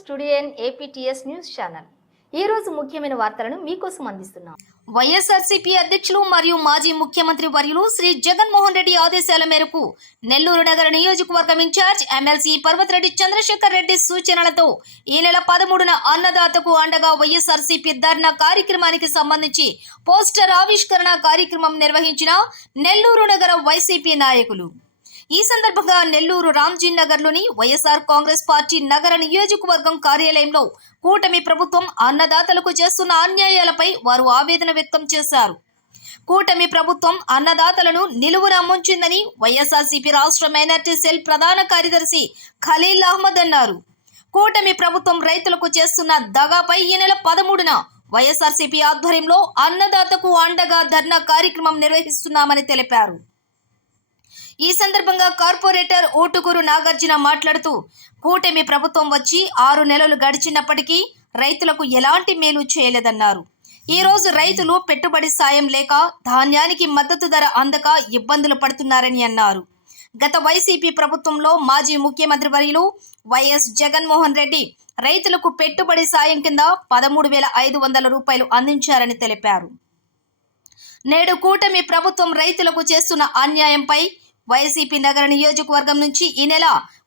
Studio APTS news channel ఈ రోజు ముఖ్యమైన వార్తలను మీకోసం అందిస్తున్నాం. వైఎస్ఆర్సీపీ అధ్యక్షులు మరియు మాజీ ముఖ్యమంత్రి వర్యులు శ్రీ జగన్మోహన్ రెడ్డి ఆదేశాల మేరకు నెల్లూరు నగర నియోజకవర్గం ఇన్ఛార్జ్ ఎమ్మెల్సీ పర్వతరెడ్డి చంద్రశేఖర్ రెడ్డి సూచనలతో ఈ నెల 13న అన్నదాతకు అండగా వైఎస్ఆర్సీపీ ధర్నా కార్యక్రమానికి సంబంధించి పోస్టర్ ఆవిష్కరణ కార్యక్రమం నిర్వహించిన నెల్లూరు నగర వైసీపీ నాయకులు. ఈ సందర్భంగా నెల్లూరు రామ్జీ నగర్లోని వైఎస్ఆర్ కాంగ్రెస్ పార్టీ నగర నియోజకవర్గం కార్యాలయంలో కూటమి ప్రభుత్వం అన్నదాతలకు చేస్తున్న అన్యాయాలపై వారు ఆవేదన వ్యక్తం చేశారు. కూటమి ప్రభుత్వం అన్నదాతలను నిలువున ముంచిందని వైఎస్ఆర్సీపీ రాష్ట్ర మైనార్టీ సెల్ ప్రధాన కార్యదర్శి ఖలీల్ అహ్మద్ అన్నారు. కూటమి ప్రభుత్వం రైతులకు చేస్తున్న దగాపై ఈ నెల 13న వైఎస్ఆర్సీపీ ఆధ్వర్యంలో అన్నదాతకు అండగా ధర్నా కార్యక్రమం నిర్వహిస్తున్నామని తెలిపారు. ఈ సందర్భంగా కార్పొరేటర్ ఊటుకూరు నాగార్జున మాట్లాడుతూ కూటమి ప్రభుత్వం వచ్చి 6 నెలలు గడిచినప్పటికీ రైతులకు ఎలాంటి మేలు చేయలేదన్నారు. ఈ రోజు రైతులు పెట్టుబడి సాయం లేక ధాన్యానికి మద్దతు ధర అందక ఇబ్బందులు పడుతున్నారని అన్నారు. గత వైసీపీ ప్రభుత్వంలో మాజీ ముఖ్యమంత్రి వర్యులు వైఎస్ జగన్మోహన్ రెడ్డి రైతులకు పెట్టుబడి సాయం కింద 13,500 రూపాయలు అందించారని తెలిపారు. నేడు కూటమి ప్రభుత్వం రైతులకు చేస్తున్న అన్యాయంపై వైసీపీ నగర నియోజకవర్గం నుంచి ఈ నెల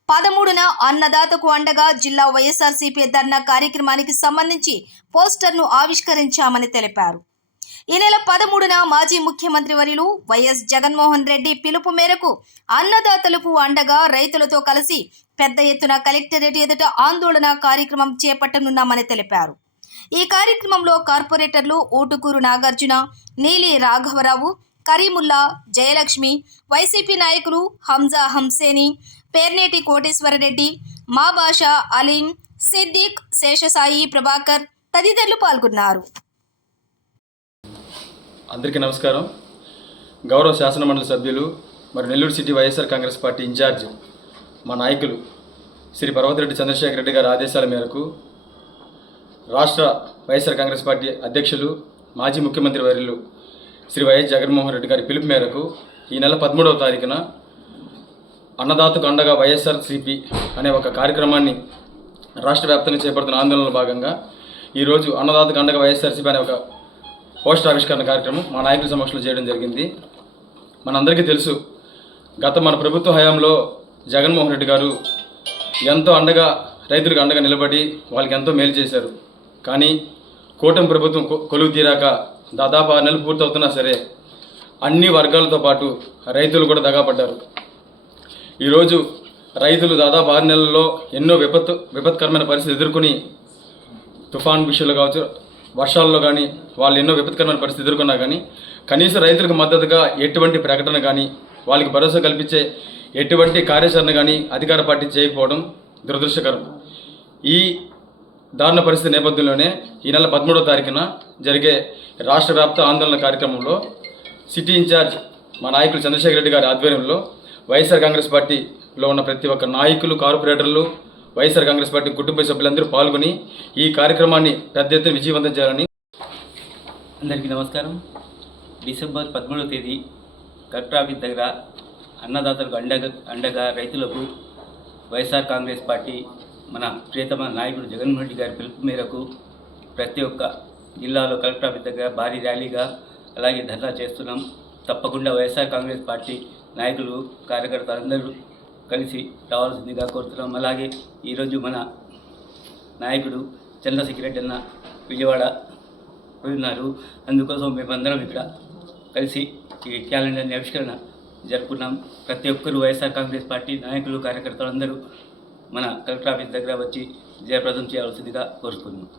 13న అన్నదాతకు అండగా జిల్లా వైఎస్ఆర్సీపీ ధర్నా కార్యక్రమానికి సంబంధించి పోస్టర్ను ఆవిష్కరించామని తెలిపారు. ఈ నెల 13న మాజీ ముఖ్యమంత్రి వర్యులు వైఎస్ జగన్మోహన్ రెడ్డి పిలుపు మేరకు అన్నదాతలకు అండగా రైతులతో కలిసి పెద్ద ఎత్తున కలెక్టరేట్ ఎదుట ఆందోళన కార్యక్రమం చేపట్టనున్నామని తెలిపారు. ఈ కార్యక్రమంలో కార్పొరేటర్లు ఊటుకూరు నాగార్జున, నీలి రాఘవరావు, కరీముల్లా, జయలక్ష్మి, వైసీపీ నాయకులు హంజా హంసేని, పేర్నేటి కోటేశ్వరరెడ్డి, మా బాషా, అలీం, సిద్దిక్, శేషసాయి, ప్రభాకర్ తదితరులు పాల్గొన్నారు. అందరికీ నమస్కారం. గౌరవ శాసనమండలి సభ్యులు మరియు నెల్లూరు సిటీ వైఎస్ఆర్ కాంగ్రెస్ పార్టీ ఇన్ఛార్జ్ మా నాయకులు శ్రీ పర్వతరెడ్డి చంద్రశేఖర్ రెడ్డి గారి ఆదేశాల మేరకు రాష్ట్ర వైఎస్ఆర్ కాంగ్రెస్ పార్టీ అధ్యక్షులు మాజీ ముఖ్యమంత్రి వర్యులు శ్రీ వైఎస్ జగన్మోహన్ రెడ్డి గారి పిలుపు మేరకు ఈ నెల 13వ తారీఖున అన్నదాతకు అండగా వైఎస్ఆర్సీపీ అనే ఒక కార్యక్రమాన్ని రాష్ట్ర వ్యాప్తంగా చేపడుతున్న ఆందోళనలో భాగంగా ఈరోజు అన్నదాతకు అండగా వైఎస్ఆర్సీపీ అనే ఒక పోస్టర్ ఆవిష్కరణ కార్యక్రమం మా నాయకుల సమక్షంలో చేయడం జరిగింది. మనందరికీ తెలుసు, మన ప్రభుత్వ హయాంలో జగన్మోహన్ రెడ్డి గారు ఎంతో అండగా రైతులకు అండగా నిలబడి వాళ్ళకి ఎంతో మేలు చేశారు. కానీ కూటమి ప్రభుత్వం కొలువు తీరాక దాదాపు 6 నెలలు పూర్తవుతున్నా సరే అన్ని వర్గాలతో పాటు రైతులు కూడా దగాపడ్డారు. ఈరోజు రైతులు దాదాపు 6 నెలల్లో ఎన్నో విపత్కరమైన పరిస్థితులు ఎదుర్కొని తుఫాన్ విషయంలో కావచ్చు, వర్షాల్లో కానీ వాళ్ళు ఎన్నో విపత్కరమైన పరిస్థితి ఎదుర్కొన్నా కానీ కనీసం రైతులకు మద్దతుగా ఎటువంటి ప్రకటన కానీ వాళ్ళకి భరోసా కల్పించే ఎటువంటి కార్యాచరణ కానీ అధికార పార్టీ చేయకపోవడం దురదృష్టకరం. ఈ దారుణ పరిస్థితి నేపథ్యంలోనే ఈ నెల 13వ తారీఖున జరిగే రాష్ట్ర వ్యాప్త ఆందోళన కార్యక్రమంలో సిటీ ఇన్ఛార్జ్ మా నాయకులు చంద్రశేఖర్ రెడ్డి గారి ఆధ్వర్యంలో వైఎస్ఆర్ కాంగ్రెస్ పార్టీలో ఉన్న ప్రతి ఒక్క నాయకులు, కార్పొరేటర్లు, వైఎస్ఆర్ కాంగ్రెస్ పార్టీ కుటుంబ సభ్యులందరూ పాల్గొని ఈ కార్యక్రమాన్ని పెద్ద ఎత్తున విజయవంతం చేయాలని. అందరికీ నమస్కారం. డిసెంబర్ 13వ తేదీ కలెక్టర్ ఆఫీస్ దగ్గర అన్నదాతలకు అండగా రైతులకు వైఎస్ఆర్ కాంగ్రెస్ పార్టీ మన ప్రియతమ నాయకుడు జగన్మోహన్ రెడ్డి గారి పిలుపు మేరకు ప్రతి ఒక్క జిల్లాలో కలెక్టర్ ఆఫీస్ దగ్గర భారీ ర్యాలీగా అలాగే ధర్నా చేస్తున్నాం. తప్పకుండా వైఎస్ఆర్ కాంగ్రెస్ పార్టీ నాయకులు, కార్యకర్తలు అందరూ కలిసి రావాల్సిందిగా కోరుతున్నాం. అలాగే ఈరోజు మన నాయకుడు చంద్రశేఖర్ రెడ్డి అన్న విజయవాడ ఉన్నారు. అందుకోసం మేమందరం ఇక్కడ కలిసి ఈ క్యాలెండర్ని ఆవిష్కరణ జరుపుకున్నాం. ప్రతి ఒక్కరు వైఎస్ఆర్ కాంగ్రెస్ పార్టీ నాయకులు, కార్యకర్తలు అందరూ మన కలెక్టర్ ఆఫీస్ దగ్గర వచ్చి జయప్రదం చేయాల్సిందిగా కోరుకుంటున్నాం.